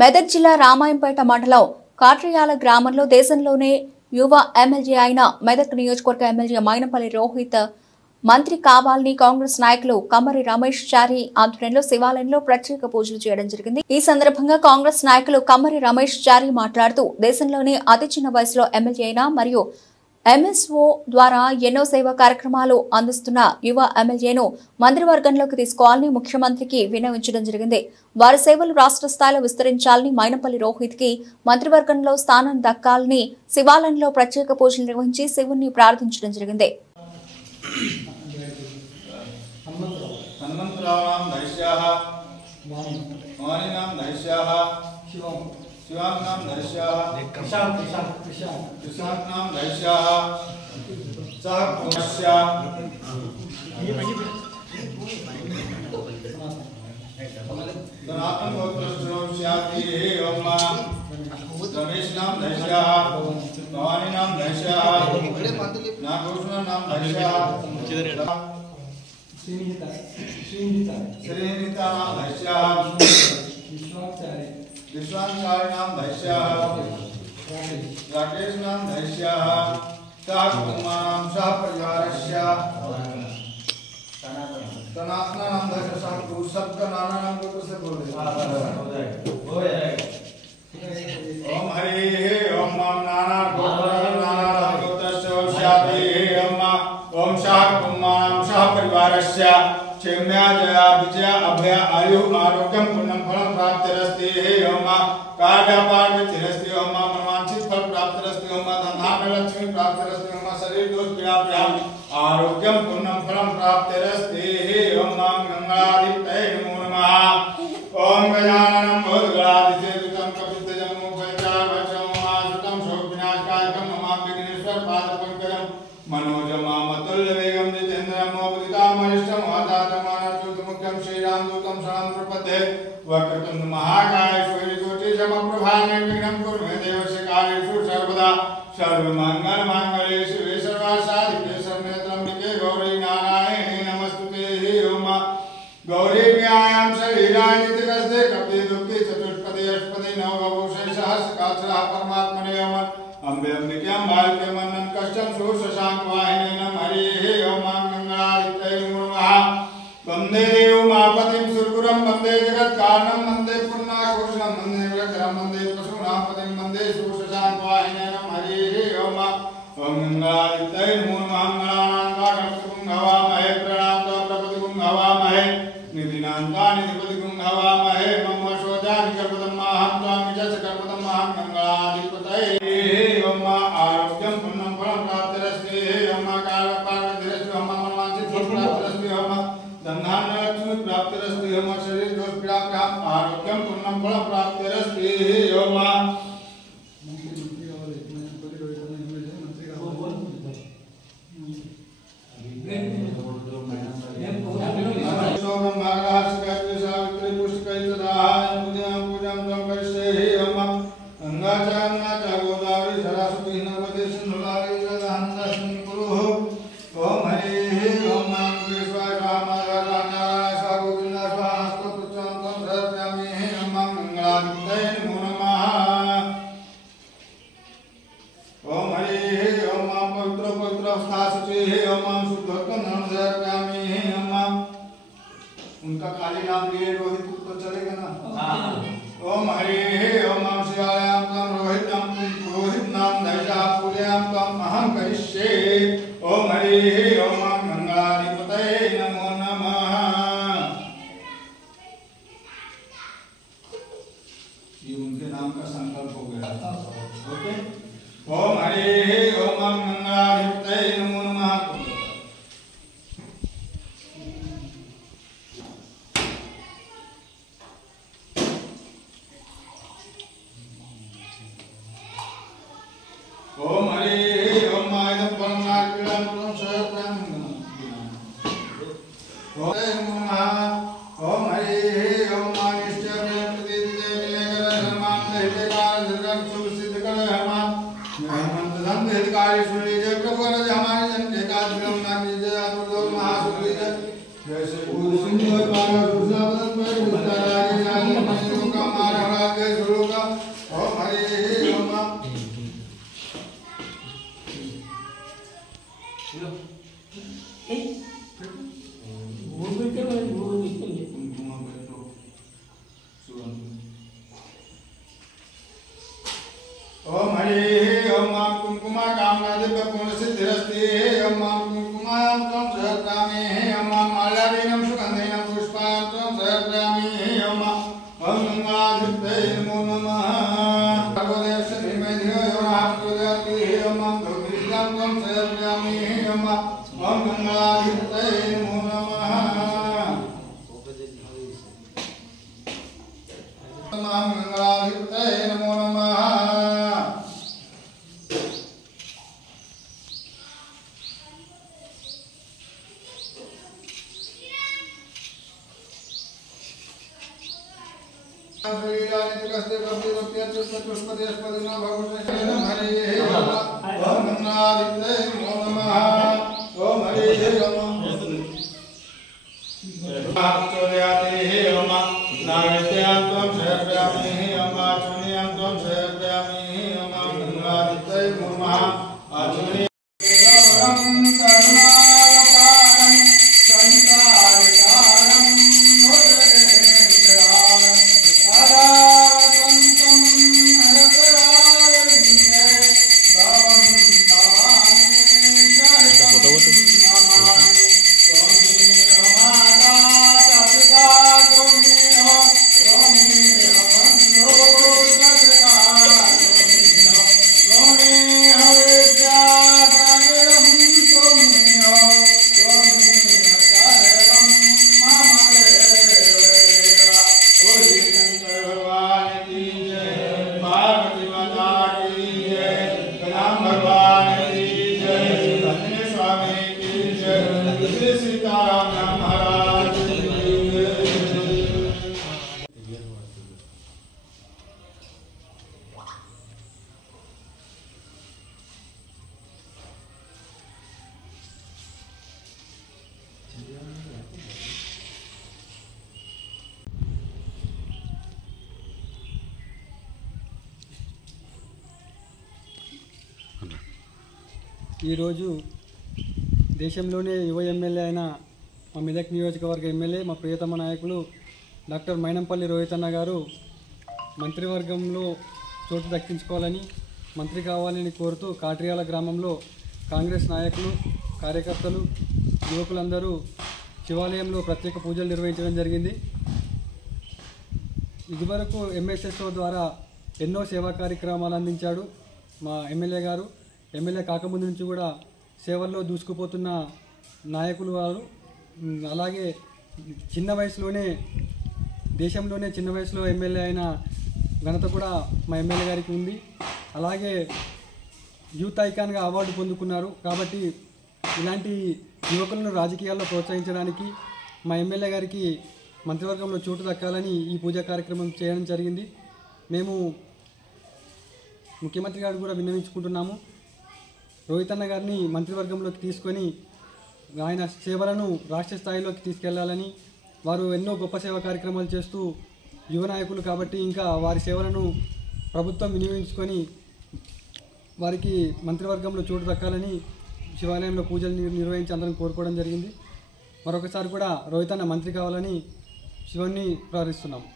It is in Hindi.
మెదక్ జిల్లా రామాయంపేట మండలం కాట్రియాల గ్రామంలో దేశంలోనే యువ ఎమ్మెల్యే అయిన మెదక్ నియోజకవర్గ ఎమ్మెల్యే మైనంపల్లి రోహిత్ మంత్రి కావాలని కాంగ్రెస్ నాయకులు కమ్మరి రమేష్ చారి ఆధ్వర్యంలో శివాలయంలో ప్రత్యేక పూజలు చేయడం జరిగింది। ఈ సందర్భంగా కాంగ్రెస్ నాయకులు కమ్మరి రమేష్ చారి మాట్లాడుతూ దేశంలోనే అతి చిన్న వయసులో ఎమ్మెల్యే అయిన మరియు ఎంఎస్ఓ ద్వారా ఎన్నో సేవా కార్యక్రమాలు అందిస్తున్న యువ ఎమ్మెల్యేను మంత్రివర్గంలోకి తీసుకోవాలని ముఖ్యమంత్రికి విన్నవించడం జరిగింది। వారి సేవలు రాష్ట్ర స్థాయిలో విస్తరించాలని మైనంపల్లి రోహిత్ కి మంత్రివర్గంలో స్థానం దక్కాలని శివాలయంలో ప్రత్యేక పూజలు నిర్వహించి శివుణ్ణి ప్రార్థించడం జరిగింది। शिवां नाम दर्श्याः प्रशांत नाम दर्श्याः सह कुमस्या सनातन गोत्रस्याति ओम रमेश नाम दर्श्याः भवानी नाम दर्श्याः नागभूषण नाम दर्श्याः श्रीनिता नाम दर्श्याः विश्वाचार्य नाम दर्श्याः राकेश नाम दर्श्याः सह कुमाराम सह परिवारस्य सनातन नाम दर्श्याः सबका नाना नाम को से बोल दे ओम हरि ओम नाम नाना गोत्रस्य शाति ओम सह कुमाराम सह परिवारस्य क्षेम्या जया विजया अभया आयु आरोग्यम पुण्यम फलम प्राप्तिरस्ति ओम कार्यापार विचिरस्ति ओम मनवांछित फल प्राप्तिरस्ति ओम धनधान्य लक्ष्मी प्राप्तिरस्ति ओम शरीर दोष पीड़ा आरोग्यम पुण्यम फलम प्राप्तिरस्ति ओम गंगाधिपतये नमो नमः ओम गजाननं भूतगणाधिसेवितं कपित्थजम्बो पंचावचनं महासुतं शोकविनाशकायकं नमामि विघ्नेश्वर पादपङ्कजं मनोजमामतुल्यवेगं जितेन्द्रं मोदितामरिष्टं वातात्मानच्युतमुख्यं श्रीरामदूतं शरणं प्रपद्ये वक्रतुण्ड महाकाय सूर्यकोटिसमप्रभा निर्विघ्नं कुरु मे देवस्य कार्येषु सर्वदा सर्वमङ्गलमाङ्गल्ये शिवे सर्वासाधिके शरण्ये गौरी नारायणे नमस्तुते ओम गौरीव्यायां शरीरानित्यकस्ते कपि दुःखि चतुष्पदे अष्टपदे नवभूषे सहस्रकाक्षरः परमात्मने नमः अम्बे अम्बिकां बालके मन्नं कष्टं शूर्षशाङ्कवाहिने नमः हरिः ओम गंगाधिपतये नमो नमः वन्दे देवमापतिं सुरगुरुं वन्दे जगत्कारणं वन्दे पुण्यकोशं वन्दे विरक्रं वन्दे पशूनां पतिं वन्दे शूर्षशाङ्कवाहिने नमः हरिः ओम गंगाधिपतये नमो नमः गणानां हवामहे प्रणातो प्रपतिगुं हवामहे निधिनान्ता निधिपतिगुं हवामहे मम शोचानि कर्मदम्माहं त्वामि च कर्मदम्माहं गंगाधिपतये ओम आरोग्यं पुण्यं फलं प्राप्तिरस्ति ओम कालपार्वतिरस्ति ओम मनवांछित फलं प्राप्तिरस्ति ओम धनधान्य लक्ष्मी प्राप्तिरस्ति ओम शरीर दोष पीड़ा आरोग्यं पुण्यं फलं प्राप्तिरस्ति ओम उनका खाली नाम लिए रोहित तो चलेगा ना। ओम हरि ओम शिवायां तम रोहित नाम दर्शा पूजयां तम अहं करिष्ये ओम हरि ओम गंगाधिपतये नमो नमः। ये उनके नाम का संकल्प हो गया। ओके ओम हरि ओम गंगाधिपतये नमो नमः। ओम हरि ओम आयतम परमात्मा पुरुषं स्वयं ओम नमः ओम हरि ओम निश्चय प्रतिदिते मिलेकर धर्मां हितकार धर्म शुभ सिद्ध कर हमान हेमंत धन हितकारी सुन लीजिए प्रभु रज हमारे जन के काज विलंब ना कीजिए आत्मदो महासुख लीजिए जैसे पूर्व सिंह और पार दूसरा बदन पर विस्तार आगे जाने का मारा के ओम हरि ओम मां कुंकुमा कामना दिव्य पूर्ण सिद्धिरस्ति ओम मां कुंकुमां त्वं सहस्रामि ओम मां माल्यादीनं सुगन्धेन पुष्पां त्वं सहस्रामि ओम ओम गंगाधिपते नमो नमः भगवदेवस्य धीमहि धियो यो नः प्रचोदयात् ओम मां धूपदीपं त्वं सहस्रामि ओम गंगाधिपते नमो नमः ओम गंगाधिपते नमो नमः ఈరోజు దేశంలోనే యువ ఎమ్మెల్యే అయిన మా మెదక్ నియోజకవర్గ ఎమ్మెల్యే మా ప్రియతమ నాయకులు డాక్టర్ మైనంపల్లి రోహితన్న గారు మంత్రివర్గంలో చోటు దక్కించుకోవాలని మంత్రి కావాలని కోరుతూ కాట్రియాల గ్రామంలో కాంగ్రెస్ నాయకులు కార్యకర్తలు యువకులందరూ శివాలయంలో ప్రత్యేక పూజలు నిర్వహించడం జరిగింది. ఇదివరకు ఎంఎస్ఎస్ఓ ద్వారా ఎన్నో సేవా కార్యక్రమాలు అందించాడు మా ఎమ్మెల్యే గారు. ఎమ్మెల్యే కాకముందు నుంచి కూడా సేవల్లో దూసుకుపోతున్న నాయకులు వారు. అలాగే చిన్న వయసులోనే దేశంలోనే చిన్న వయసులో ఎమ్మెల్యే అయిన ఘనత కూడా మా ఎమ్మెల్యే గారికి ఉంది. అలాగే యూత్ ఐకాన్గా అవార్డు పొందుకున్నారు. కాబట్టి ఇలాంటి యువకులను రాజకీయాల్లో ప్రోత్సహించడానికి మా ఎమ్మెల్యే గారికి మంత్రివర్గంలో చోటు దక్కాలని ఈ పూజా కార్యక్రమం చేయడం జరిగింది. మేము ముఖ్యమంత్రి గారు కూడా విన్నవించుకుంటున్నాము. రోహితన్న గారిని మంత్రివర్గంలోకి తీసుకొని ఆయన సేవలను రాష్ట్ర స్థాయిలోకి తీసుకెళ్లాలని, వారు ఎన్నో గొప్ప సేవా కార్యక్రమాలు చేస్తూ యువ నాయకులు కాబట్టి ఇంకా వారి సేవలను ప్రభుత్వం వినియోగించుకొని వారికి మంత్రివర్గంలో చోటు దక్కాలని శివాలయంలో పూజలు నిర్వహించి అందరం కోరుకోవడం జరిగింది. మరొకసారి కూడా రోహితన్న మంత్రి కావాలని శివుణ్ణి ప్రార్థిస్తున్నాము.